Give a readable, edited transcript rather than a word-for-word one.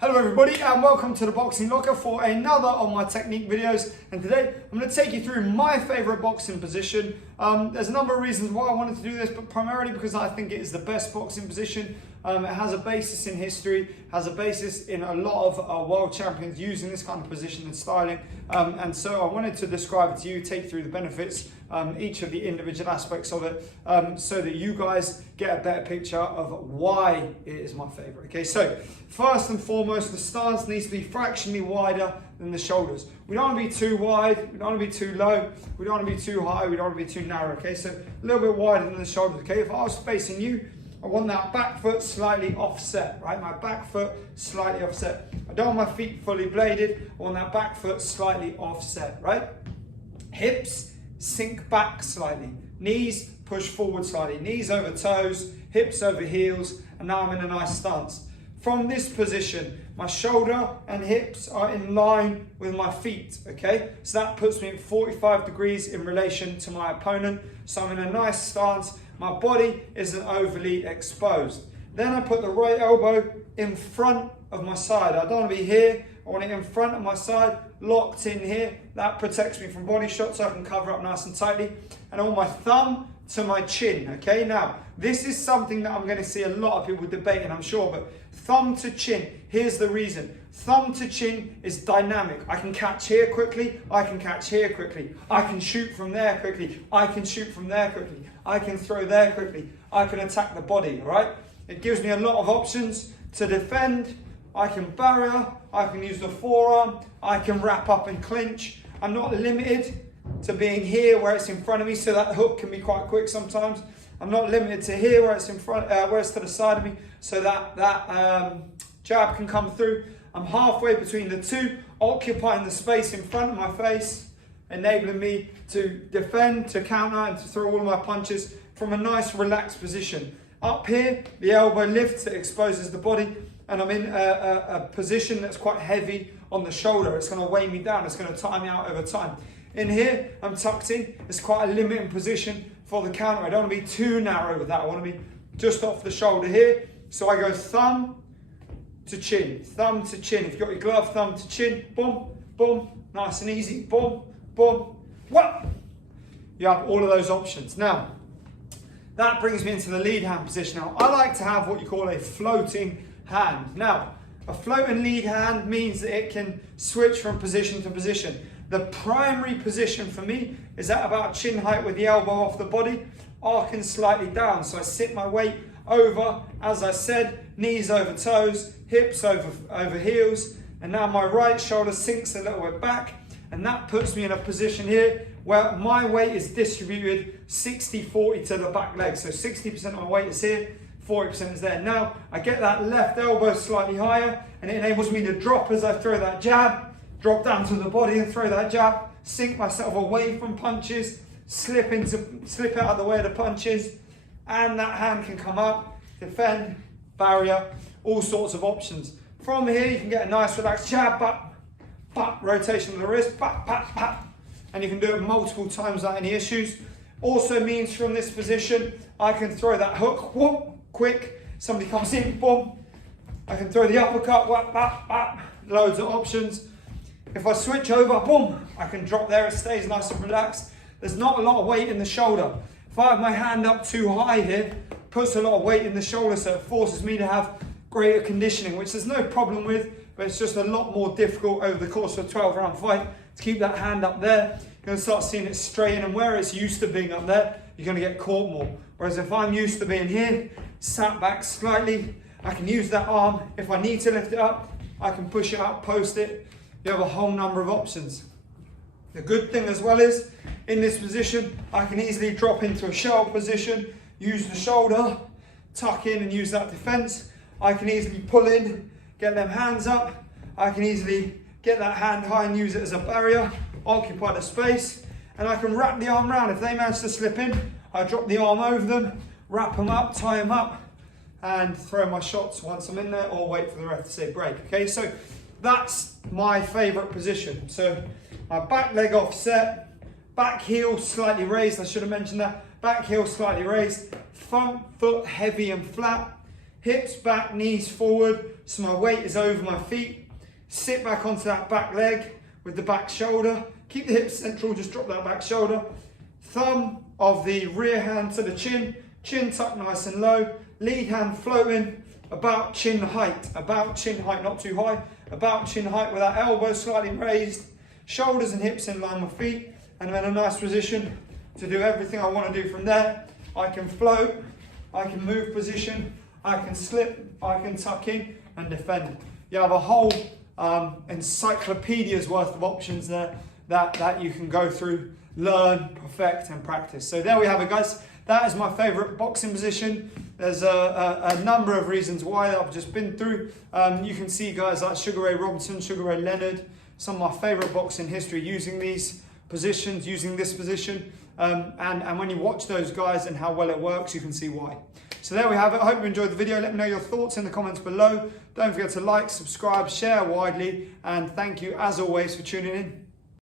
Hello everybody and welcome to the Boxing Locker for another of my technique videos, and today I'm going to take you through my favourite boxing position. There's a number of reasons why I wanted to do this, but primarily because I think it is the best boxing position. It has a basis in history, has a basis in a lot of world champions using this kind of position and styling, and so I wanted to describe it to you, take through the benefits, each of the individual aspects of it, so that you guys get a better picture of why it is my favourite. Okay, so first and foremost, the stance needs to be fractionally wider than the shoulders. We don't want to be too wide, we don't want to be too low, we don't want to be too high, we don't want to be too narrow. Okay, so a little bit wider than the shoulders. Okay, if I was facing you, I want that back foot slightly offset, right? My back foot slightly offset. I don't want my feet fully bladed. I want that back foot slightly offset, right? Hips sink back slightly. Knees push forward slightly. Knees over toes, hips over heels, and now I'm in a nice stance. From this position, my shoulder and hips are in line with my feet, okay? So that puts me at 45 degrees in relation to my opponent. So I'm in a nice stance. My body isn't overly exposed. Then I put the right elbow in front of my side. I don't want to be here. I want it in front of my side, locked in here. That protects me from body shots, so I can cover up nice and tightly. And I want my thumb to my chin, okay? Now, this is something that I'm going to see a lot of people debating, I'm sure, but thumb to chin, here's the reason. Thumb to chin is dynamic. I can catch here quickly, I can catch here quickly. I can shoot from there quickly, I can shoot from there quickly. I can throw there quickly, I can attack the body, all right? It gives me a lot of options to defend. I can barrier, I can use the forearm, I can wrap up and clinch. I'm not limited to being here where it's in front of me, so that hook can be quite quick sometimes. I'm not limited to here where it's in front, where it's to the side of me, so that jab can come through. I'm halfway between the two, occupying the space in front of my face, enabling me to defend, to counter, and to throw all of my punches from a nice relaxed position. Up here, the elbow lifts, it exposes the body, and I'm in a position that's quite heavy on the shoulder. It's going to weigh me down, it's going to tire me out over time. In here, I'm tucked in. It's quite a limiting position for the counter. I don't want to be too narrow with that. I want to be just off the shoulder here. So I go thumb to chin, thumb to chin. If you've got your glove, thumb to chin, boom, boom, nice and easy, boom, boom, whap. You have all of those options. Now, that brings me into the lead hand position. Now, I like to have what you call a floating hand. Now, a floating lead hand means that it can switch from position to position. The primary position for me is at about chin height with the elbow off the body, arcing slightly down. So I sit my weight over, as I said, knees over toes, hips over heels, and now my right shoulder sinks a little bit back, and that puts me in a position here where my weight is distributed 60-40 to the back leg. So 60% of my weight is here, 40% is there. Now I get that left elbow slightly higher, and it enables me to drop as I throw that jab, drop down to the body and throw that jab, sink myself away from punches, slip out of the way of the punches, and that hand can come up, defend, barrier, all sorts of options. From here you can get a nice relaxed jab, bap, bap, rotation of the wrist, bap, bap, bap, and you can do it multiple times without any issues. Also means from this position I can throw that hook, whoop, quick, somebody comes in, boom, I can throw the uppercut, whap, bap, bap, loads of options. If I switch over, boom, I can drop there, it stays nice and relaxed. There's not a lot of weight in the shoulder. If I have my hand up too high here, puts a lot of weight in the shoulder, so it forces me to have greater conditioning, which there's no problem with, but it's just a lot more difficult over the course of a 12-round fight to keep that hand up there. You're going to start seeing it strain, and where it's used to being up there, you're going to get caught more. Whereas if I'm used to being here, sat back slightly, I can use that arm. If I need to lift it up, I can push it up, post it. You have a whole number of options. The good thing as well is, in this position, I can easily drop into a shell position, use the shoulder, tuck in and use that defense. I can easily pull in, get them hands up. I can easily get that hand high and use it as a barrier, occupy the space, and I can wrap the arm around. If they manage to slip in, I drop the arm over them, wrap them up, tie them up, and throw my shots once I'm in there, or wait for the ref to say break. Okay, so that's my favorite position. So my back leg offset, back heel slightly raised, I should have mentioned that, back heel slightly raised, front foot heavy and flat, hips back, knees forward, so my weight is over my feet. Sit back onto that back leg with the back shoulder. Keep the hips central, just drop that back shoulder. Thumb of the rear hand to the chin, chin tucked nice and low, lead hand floating about chin height, not too high, about chin height with our elbow slightly raised, shoulders and hips in line with feet, and I'm in a nice position to do everything I want to do from there. I can float, I can move position, I can slip, I can tuck in and defend. You have a whole encyclopedia's worth of options there that you can go through, learn, perfect and practice. So there we have it, guys. That is my favorite boxing position. There's a number of reasons why that I've just been through. You can see guys like Sugar Ray Robinson, Sugar Ray Leonard, some of my favorite boxing history using these positions, using this position. And when you watch those guys and how well it works, you can see why. So there we have it. I hope you enjoyed the video. Let me know your thoughts in the comments below. Don't forget to like, subscribe, share widely, and thank you as always for tuning in.